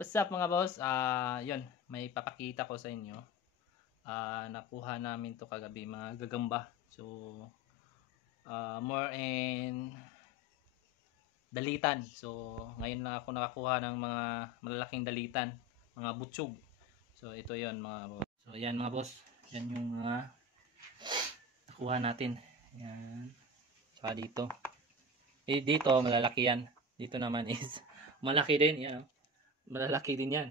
What's up mga boss? Yun, may papakita ko sa inyo. Nakuha namin to kagabi, mga gagamba. So, more in dalitan. So, ngayon lang ako nakakuha ng mga malalaking dalitan, mga butsog. So, ito yon mga boss. So, yan mga boss. Yan yung mga nakuha natin. Yan. Saka dito. Dito, malalaki yan. Dito naman is malaki din. Yan. Malalaki din yan.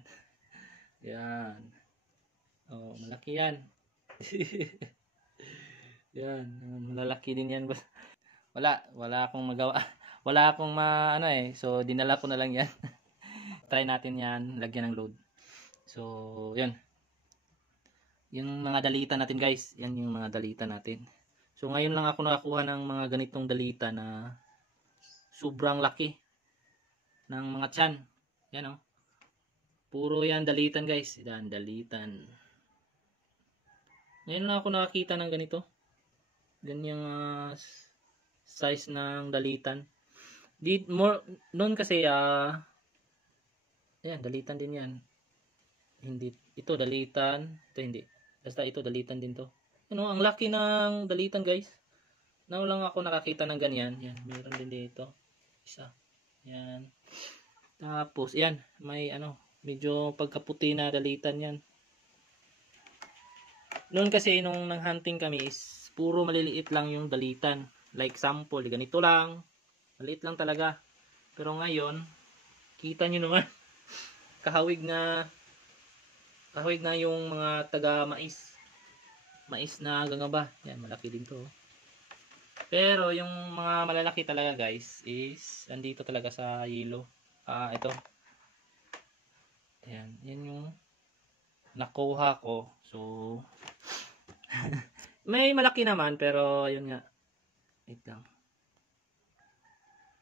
Yan. Oh, malaki yan. Yan, malalaki din yan. Wala akong magawa. Wala akong ano eh. So, dinala ko na lang yan. Try natin yan, lagyan ng load. So, yun. Yung mga dalitan natin guys. Yan yung mga dalitan natin. So, ngayon lang ako nakakuha ng mga ganitong dalita na sobrang laki ng mga tiyan. Yan oh. Puro yan dalitan guys. Yan, dalitan. Ngayon lang ako nakakita ng ganito. Ganyang size ng dalitan. Noon kasi ayan, dalitan din yan. Hindi, ito dalitan. Ito hindi. Basta ito dalitan din to. Ano, ang laki ng dalitan guys. Now lang ako nakakita ng ganyan. Yan, meron din dito. Isa. Yan. Tapos, yan. May medyo pagkaputi na dalitan yan. Noon kasi nung nang-hunting kami is puro maliliit lang yung dalitan. Like sample, ganito lang. Maliit lang talaga. Pero ngayon, kita nyo naman. kahawig na yung mga taga mais. Mais na gangaba. Yan, malaki din to. Pero yung mga malalaki talaga guys is andito talaga sa yellow. Ito. Ayan, yan yung nakuha ko. So, may malaki naman pero yun nga. Wait lang.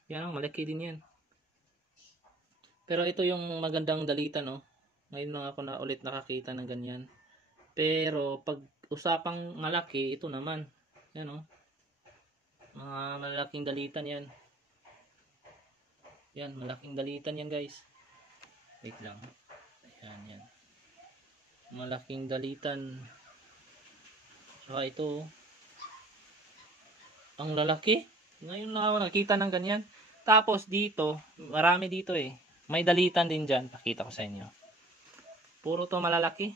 Yan, malaki din yan. Pero ito yung magandang dalitan, no? Ngayon lang ako na ulit nakakita ng ganyan. Pero pag usapang malaki, ito naman. Yan, no? Mga malaking dalitan yan. Yan, malaking dalitan yan, guys. Wait lang. Ayan, yan. Malaking dalitan. Saka ito, ang lalaki. Ngayon lang ako nakita ng ganyan. Tapos dito, marami dito eh. May dalitan din dyan. Pakita ko sa inyo. Puro to malalaki.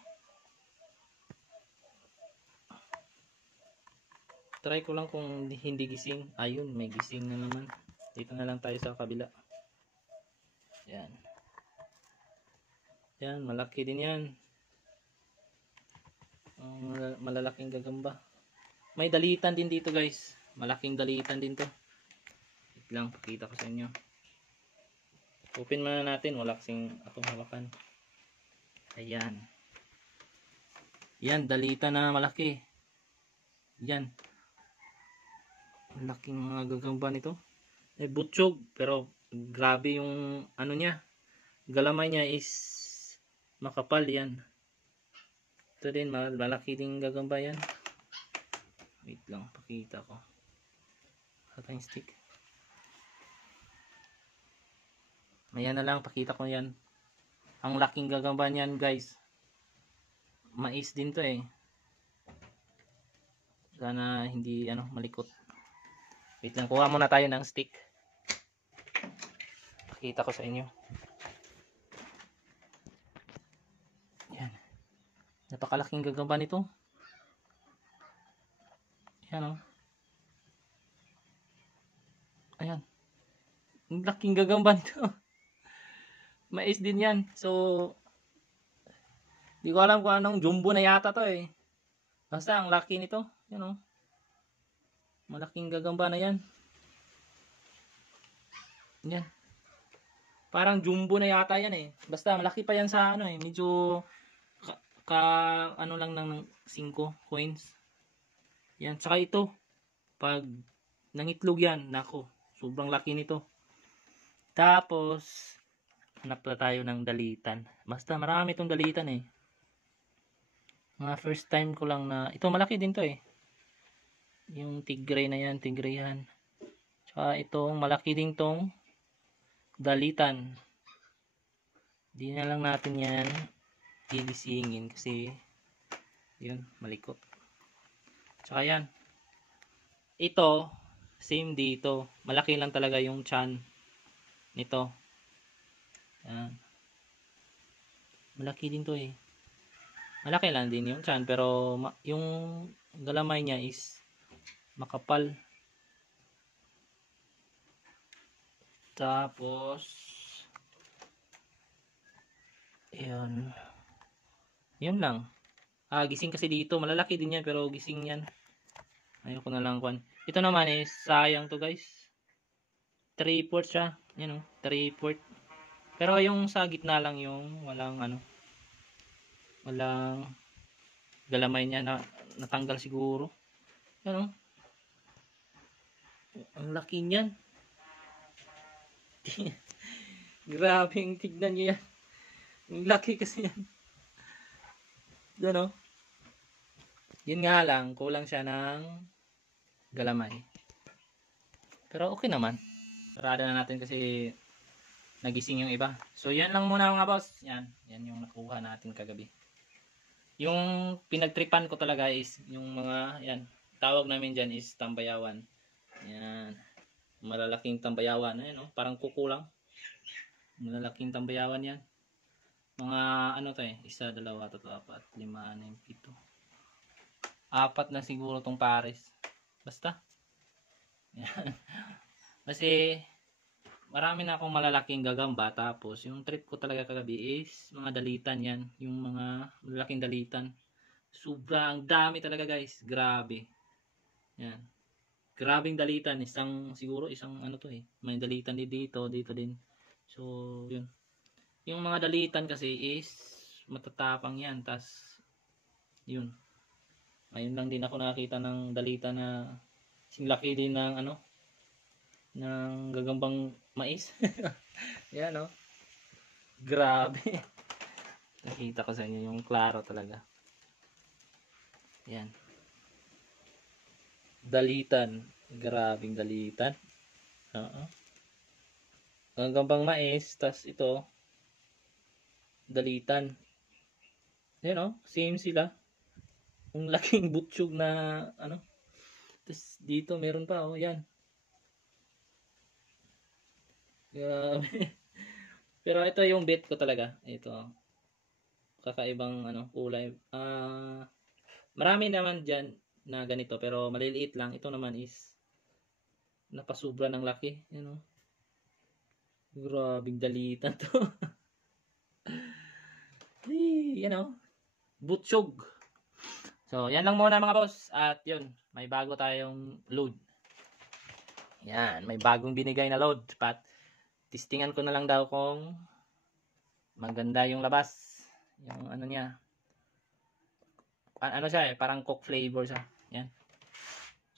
Try ko lang kung hindi gising. Ayun, may gising na naman. Dito na lang tayo sa kabila. Yan. Yan, malaki din yan. Malalaking gagamba. May dalitan din dito guys. Malaking dalitan din to. Wait lang, pakita ko sa inyo. Open muna natin. Wala kasing akong hawakan. Ayan. Yan, dalitan na malaki. Yan. Malaking mga gagamba nito. May butchog. Pero grabe yung ano niya. Galamay niya is makapal yan. Ito din, malaki din gagamba yan. Wait lang, pakita ko. Hatang stick. Ayan na lang, pakita ko yan. Ang laking gagamba niyan guys. Mais din to eh. Sana hindi malikot. Wait lang, kuha muna tayo ng stick. Pakita ko sa inyo. Yan. Napakalaking gagamba nito. Yan oh. Ayan. Ang laking gagamba nito. Mais din yan. So, di ko alam kung anong jumbo na yata to eh. Basta ang laki nito. Yan oh. Malaking gagamba na yan. Yan. Parang jumbo na yata yan eh. Basta malaki pa yan sa medyo ano lang ng 5 coins. Yan. Saka ito. Pag nangitlog yan, nako. Sobrang laki nito. Tapos, hanap na tayo ng dalitan. Basta marami itong dalitan eh. Mga first time ko lang na, ito malaki din to eh. Yung tigre na yan, tigre yan. Tsaka itong malaki din tong dalitan. Di na lang natin yan gigisingin kasi yun, malikot. Tsaka yan. Ito, same dito. Malaki lang talaga yung tiyan nito. Yan. Malaki din to eh. Malaki lang din yung tiyan pero yung galamay niya is makapal. Tapos yun. Yun lang. Gising kasi dito. Malalaki din yan pero gising yan. Ayoko na lang kwan. Ito naman is sayang to guys. 3/4 siya. Yan o. 3/4. Pero yung sa gitna lang yung walang ano. Walang galamay niya na natanggal siguro. Yan o. Ang laki niyan. Grabe yung tignan niyo yan. Ang laki kasi yan. Yan o. Yun nga lang, kulang siya ng galamay. Pero okay naman. Sarada na natin kasi nagising yung iba. So yan lang muna mga boss. Yan yung nakuha natin kagabi. Yung pinagtripan ko talaga is yung mga, yan, tawag namin dyan is tambayawan. Yan. Malalaking tambayawan. Ayan o, parang kukulang. Malalaking tambayawan yan. Mga ano to eh, 1, 2, 3, 4, 5, 6, 7. 4 na siguro tong pares. Basta. Yan. Kasi marami na akong malalaking gagamba. Tapos yung trip ko talaga kagabi is mga dalitan yan. Yung mga malalaking dalitan. Sobrang dami talaga guys. Grabe. Yan. Grabing dalitan. Siguro isang ano to eh. May dalitan dito din. So yun. Yung mga dalitan kasi is matatapang yan. Tas yun. Ayun lang din ako nakakita ng dalita na singlaki din ng ano ng gagambang mais. Yan o. Grabe. Nakita ko sa inyo yung klaro talaga. Yan. Dalitan. Grabing dalitan. Gagambang mais. Tas ito dalitan. Yan o. Same sila. Ang laking butsyog na ano. Tapos dito meron pa oh, yan. Grabe. Pero ito yung bet ko talaga. Ito. Kakaibang ano, kulay. Marami naman diyan na ganito pero maliliit lang. Ito naman is napasubra ng laki, you know. Grabing dalitan to. You know, butsyog. So, yan lang muna mga boss. At yun, may bago tayong load. Yan, may bagong binigay na load. Pat, testingan ko na lang daw kung maganda yung labas. Yung ano niya. Ano siya eh, parang coke flavor siya. Yan.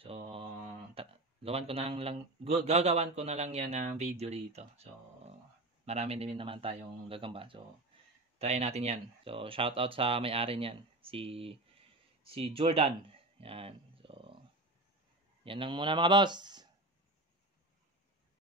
So, gagawan ko na lang yan ng video dito. So, marami din naman tayong gagamba. So, try natin yan. So, shout out sa may-ari niyan. Si Jordan. Yan. So, yan lang muna mga boss.